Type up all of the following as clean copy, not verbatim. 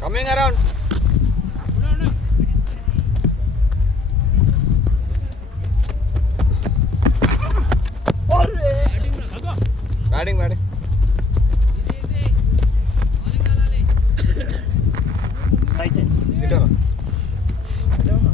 Coming around. Batting.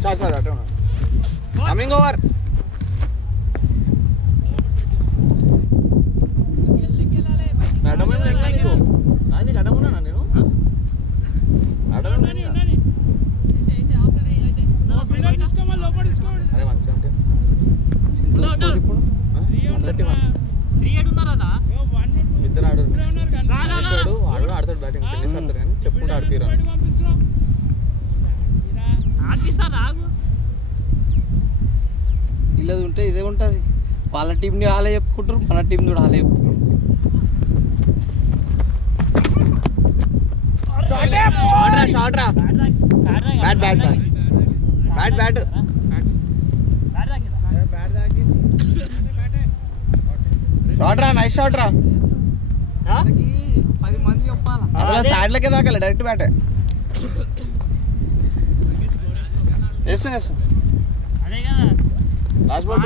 Sorry. Coming over. ఆడతాడు batting ఆడతాడు కానీ చెప్పుకుంటూ ఆడిపోయారు. ఇలా ఉంటే ఇదే ఉంటుంది. వాళ్ళ టీంని వాళ్ళే చెప్పుకుంటారు, మన టీంని కూడా వాళ్ళే చెప్పుకుంటారు. షార్ట్ రా బ్యాట్ షార్ట్ రా నైస్ షార్ట్ రా. 10 మంది చెప్పాలా అసలు బ్యాట్లకే దాకాలి, డైరెక్ట్ బ్యాటే వేస్తాను. లాస్ట్ బాల్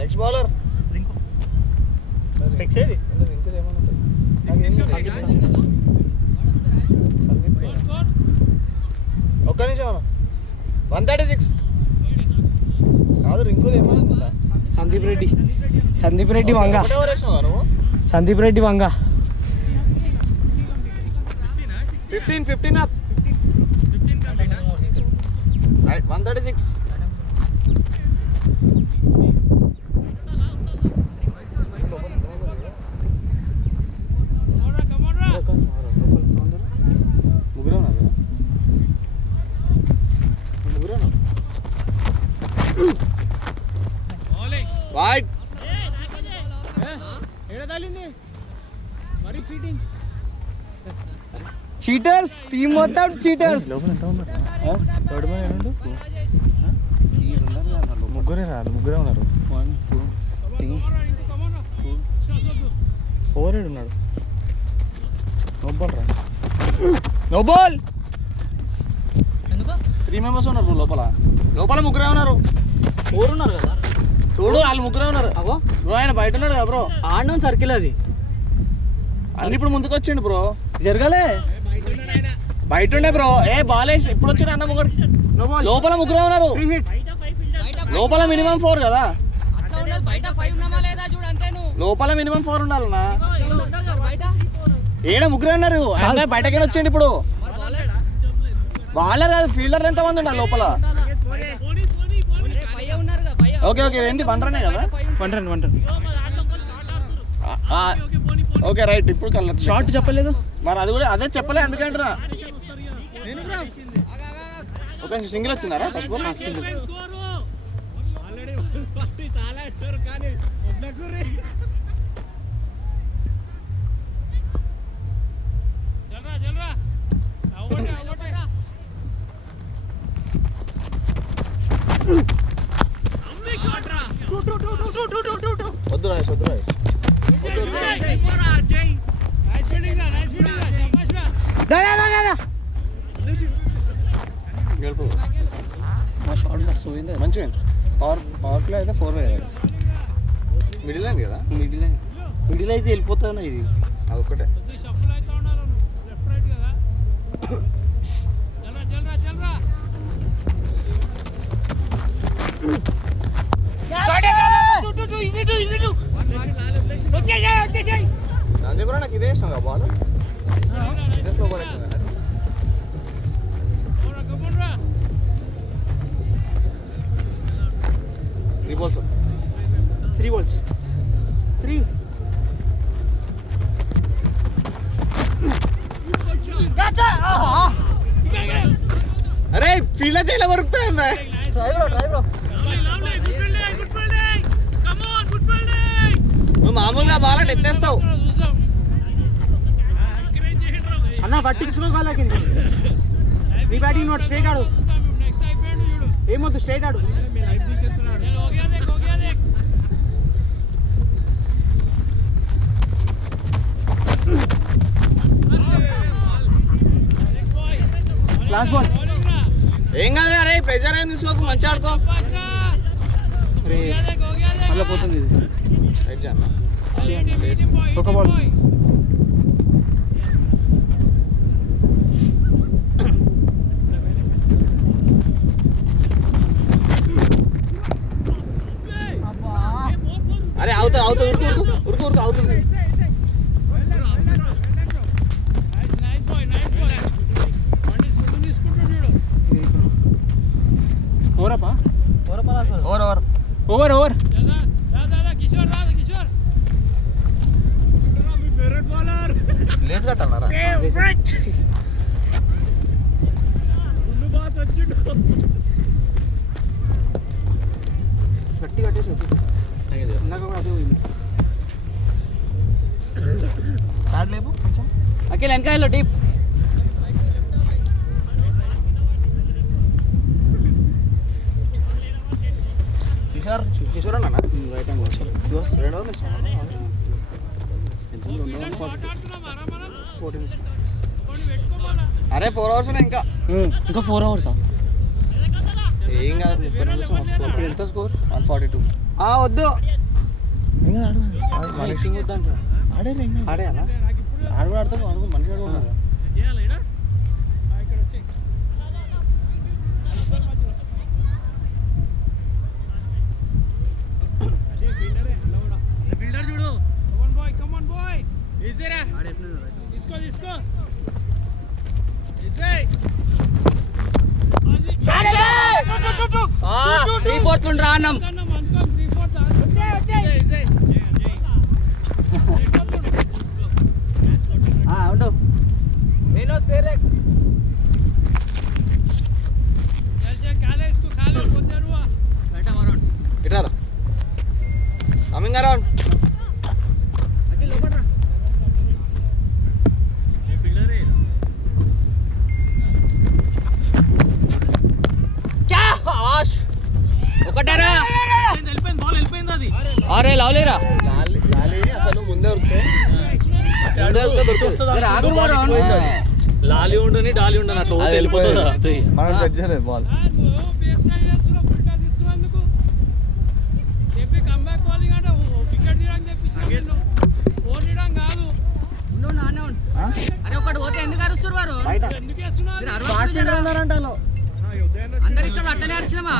నెక్స్ట్ బౌలర్ ఒక్క నిమిషం 136 కాదు రింకుది ఏమన్నా. Sandeep Reddy Vanga 15 up. 136. Wide. Cheaters team మొత్తం చీటర్స్. ముగ్గురే ఉన్నారు. 1 2 3 4 ఉన్నాడు. No ball. 3 మెంబర్స్ ఉన్నారు లోపల ముగ్గురే ఉన్నారు. 4 ఉన్నారు కదా చూడు, వాళ్ళు ముగ్గురే ఉన్నారు. అవో బ్రో ఆయన బయట ఉన్నాడు కదా బ్రో. ఆడడం సర్కిల్ అది అన్ని ఇప్పుడు ముందుకు వచ్చిండు బ్రో. జరగాలే బయట ఉండే బ్రో. బాల్ వేసి ఇప్పుడు వచ్చిండు అన్న ముగ్గురు. లోపల ముగ్గురే ఉన్నారు. లోపల మినిమం 4 కదా. లోపల మినిమం 4 ఉండాలన్నా. ఏడ ముగ్గురే ఉన్నారు. బయటకే వచ్చిండు ఇప్పుడు. బాలర్ కాదు, ఫీల్డర్ ఎంత మంది ఉండాలి లోపల. ఓకే ఏంటి 1 రన్ కదా. 1 రన్ ఓకే రైట్. ఇప్పుడు కలర్ షార్ట్ చెప్పలేదు మరి, అది కూడా అదే చెప్పలే అందుకంటున్నా. ఓకే సింగిల్ వచ్చిందారా ఫస్ట్ బాల్. సింగిల్ వద్దు రాయ్ గెలుపు. మా షార్ట్ బాక్స్ పోయింది మంచిగా. పవర్ ప్లే అయితే 4 వేయాలి. మిడిల్ అయింది కదా. మిడిల్ అయితే వెళ్ళిపోతాను. ఇది అదొక్కటే. అది కూడా నాకు ఇదే ఇష్టం కదా బాల్. త్రీ బాల్స్ అరే ఫీల్డ్ చేయలే కొరుకుతాయి నువ్వు మామూలుగా బాగా ఎత్తేస్తావు అన్న పట్టించుకోగలకి నీ బ్యాటింగ్ నోట్ స్ట్రైట్ ఆడు ఏమొద్దు స్ట్రైట్ ఆడు లాస్ట్ బాల్ ఏం కాదు అరే ప్రెజర్ ఏం తీసుకోకు మంచిగా ఆడుకో అలా పోతుంది ఇది రైట్ జాన్ ఒక బాల్ అరే అవుతుంది అవుతుంది ఉరుకు అవుతుంది ఓవర్ లేచి కట్టాలన్నారా గట్టి కట్టేసి ఇందాక కూడా అదే పోయింది లేపు కొంచెం అఖిల్ వెనకాయలో డీప్ కిషోర్ అన్న రైట్ హ్యాండ్ అరే 4 hours ఇంకా 4 hours ఏం కాదు 30 నిమిషం ఇప్పుడు ఎంత స్కోర్ 142 వద్దు మనిషి వద్దంట ఆడే అన్న ఆడు కూడా ఆడతాడు అనుకో మనిషి ఆడుకున్నాడు రాన్నం ఇటారా కమింగ్ అరౌండ్ ఒకటారా అరే లావలేరా లాలి అసలు ముందే లాలి ఉండని డాలి ఉండని అట్లా వెళ్ళిపోతుంది మనం కట్ చేయలేదు బాల్ అరే ఒకటి పోతే ఎందుకు అరుస్తారు వారు అందరు ఇష్టం అట్లనే అరిచినమా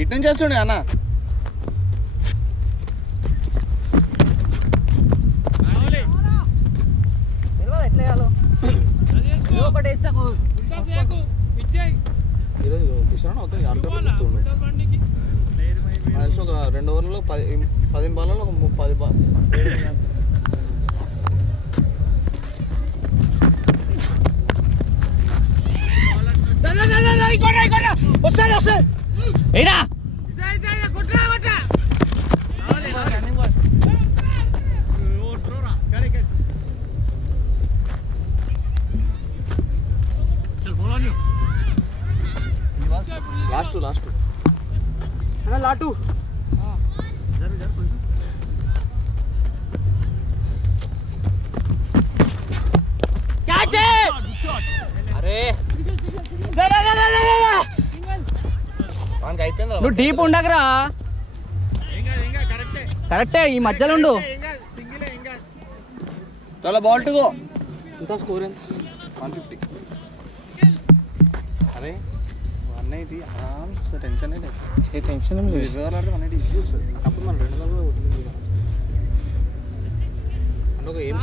ఇటు నుంచి చేస్తుండే అన్న ఈరోజు కిషోర్ అవుతుంది తెలిసి ఒక 2 ఓవర్లలో 10 బాల్లో ఒక 10 బాల్ ఏరా లాస్ట్ లాటు అరే అయిపోయింది నువ్వు డీప్ ఉండకరా కరెక్టే ఈ మధ్యలో ఉండు చాలా బాల్ టు గో ఎంత స్కోర్ ఎంత 150 అరే 180 ఆరామ్స్ టెన్షన్ లేదు ఏ టెన్షన్ ఏం లేదు 20 ఆడితే 180 ఈజీ వస్తుంది అప్పుడు మనం 2 కూడా కొట్టింది అంటే ఒక ఏం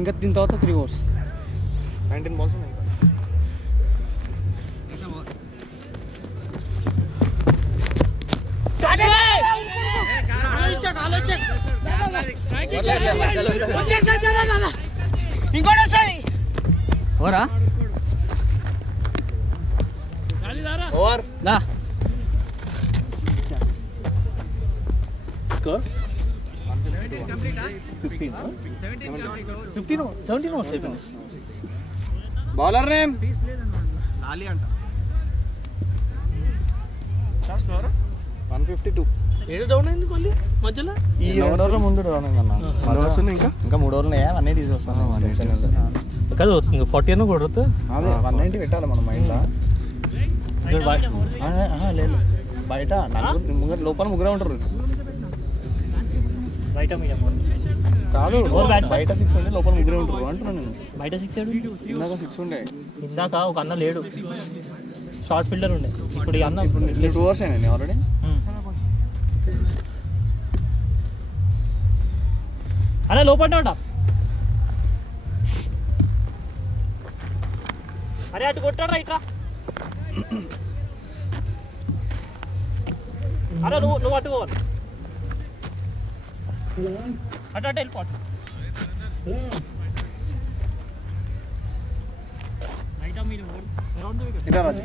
ఇంకా దీని తర్వాత 3 ఓవర్స్ 19 బాల్స్ ఉన్నాయి ఇంకోటి వస్తుంది ఓరా ఓవర్ దా స్కోర్ 17 సెకండ్స్. Bowler name 152. ఏడు డౌన్ అయింది మళ్ళీ మధ్యలో. ఈ 2 ఓవర్ల ముందు డౌన్ అయిందన్న. ఇంకా 3 ఓవర్లు ఉన్నాయా? 180 వస్తాను. కాదు 40 అన్న కొడతా. అదే 190 పెట్టాలి మనం మైండ్లో. లేదు బయట ముంగట లోపల ముగ్గురే ఉంటారు. బయట కాదు బయట 6 ఉండే లోపల ముగ్గురే ఉంటారు అంటున్నాను నేను. బయట 6 ఇందాక 6 ఉండే. ఇందాక ఒక అన్న లేడు, షార్ట్ ఫీల్డర్ ఉండే. ఇప్పుడు ఈ అన్న 2 ఓవర్స్ అయినా ఆల్రెడీ. అరే లోపల ఉంటా. అరే అటు కొట్టాడు రైట్రా. అరే నువ్వు అటు పోవాలి. అటు వెళ్ళిపోటు. ఇట్లా రాజు.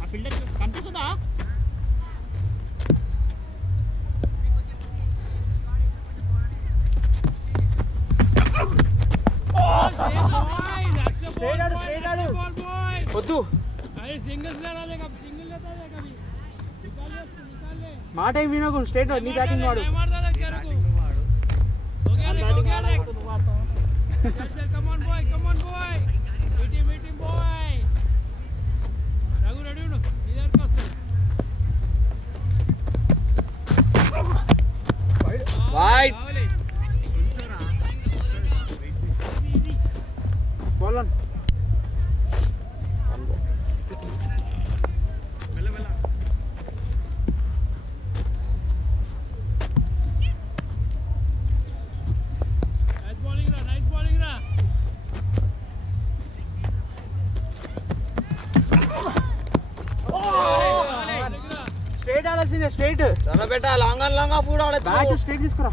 ఆ ఫీల్డర్ కనిపిస్తుందా? వద్దు మాట ఏం వినకు. స్ట్రేట్ నీ బ్యాటింగ్ వాడు. వైడ్ బౌలర్ స్ట్రైట్ ఆడాల్సిందే. స్ట్రైట్ చాలా బెట్ట లాంగ్ అండ్ లాంగ్ ఫుడ్ ఆడచ్చు. బ్యాట్ స్ట్రైట్ తీసుకురా.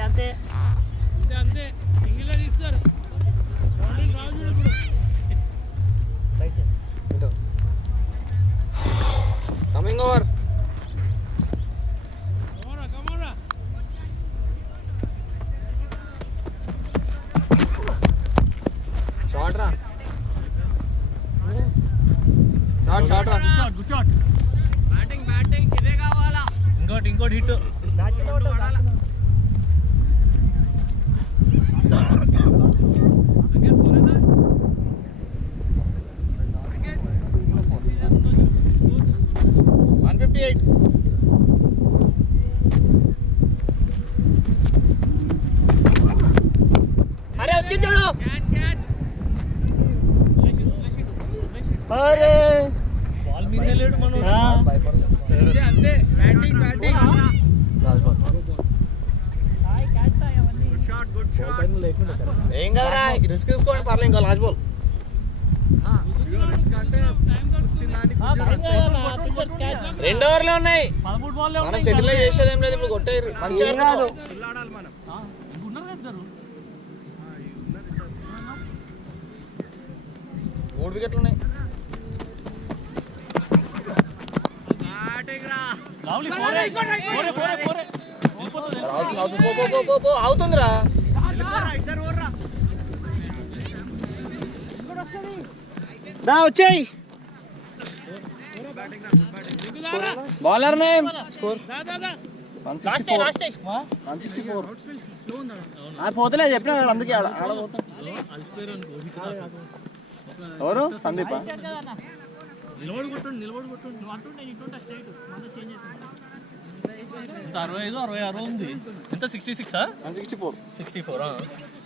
అంతే కమింగ్ ఓవర్. షార్ట్ రా. షార్ట్ రా. Good shot. బ్యాటింగ్ ఇదే కావాలా. ఇంకోటి హిట్. అరే వచ్చింది చూడు. అరే బాల్ మీద లేడు మనం. అంతే బ్యాటింగ్ ఏం కదరా రిస్క్ తీసుకోండి పర్లేదు. ఇంకా లాస్ట్ బాల్. రెండు ఓవర్లే ఉన్నాయి. 13 బాల్ మనం సెటిల్ చేసేది ఏం లేదు. ఇప్పుడు కొట్టేది మంచిగా. 3 వికెట్లు ఉన్నాయి. అవుతుందిరా. వచ్చాయి. Bowler name score 164. పోతలే చెప్పిన అందుకే ఎవరు సందీప్. నిలబడి కొట్టండి. నువ్వు అంటుంటే ఇటు స్ట్రైట్ 65 66 ఉంది. ఎంత 66 64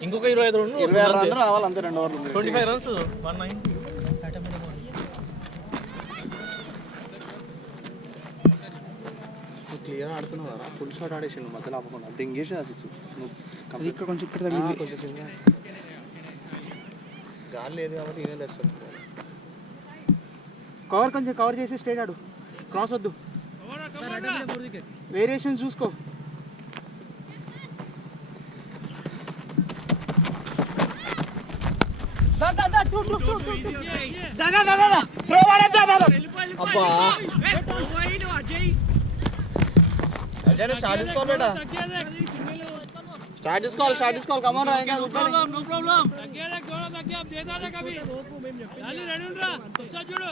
ఇంకొక 25 రన్స్. 26 రన్స్ రావాలి అంతే. 2 ఓవర్లు 25 రన్స్ 190. క్లియర్ ఆడుతున్నావు కదా, ఫుల్ షాట్ ఆడేసి మధ్యలో ఆపకుండా దింగేసి అది అది ఇక్కడ కొంచెం ఇక్కడ తగిలింది. కొంచెం కింద గాలి లేదు కాబట్టి ఈయన వేస్తుంది. కవర్ కొంచెం కవర్ చేసి స్ట్రైట్ ఆడు, క్రాస్ వద్దు, వేరియేషన్ చూసుకో. అబ్బా అజయ్ స్టార్ట్ చేసుకోవాలి బేటా, స్టార్ట్ చేసుకోవాలి కమాన్ రా. ఇంకా నో ప్రాబ్లం తగ్గేలా గోడ తగ్గే అబ్ దేదా దే కभी గాలి రెడీ ఉండ్రా వస్తా చూడు.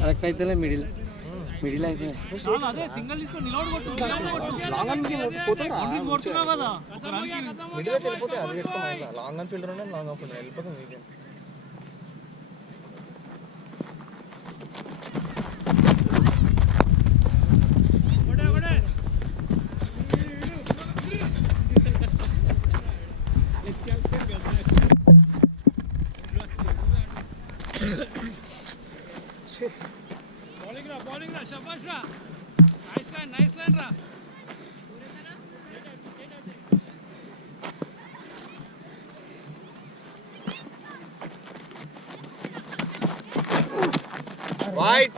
కరెక్ట్ అయితేనే మిడిల్ అయితే అదే సింగిల్ తీసుకొని నిలబడి కొట్టు. లాంగ్ ఆన్ పోతారా కొడుతున్నావు కదా మిడిల్ అయితే వెళ్ళిపోతే అది పెట్టుకోవాలి. Long on fielder long off fielder వెళ్ళిపోతాం. Weekend bowling ra shabash ra, nice line ra. Wide.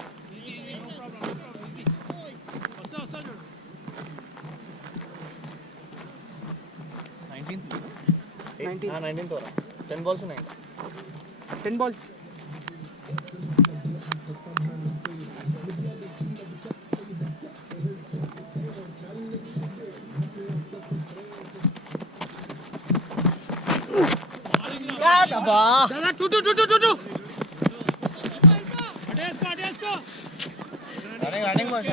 Wasa చూడు. 19 తోరా 10 balls ఉన్నాయి. 10 balls. అబ్బా దాదా టూ అడేసుకో రన్నింగ్ బాయ్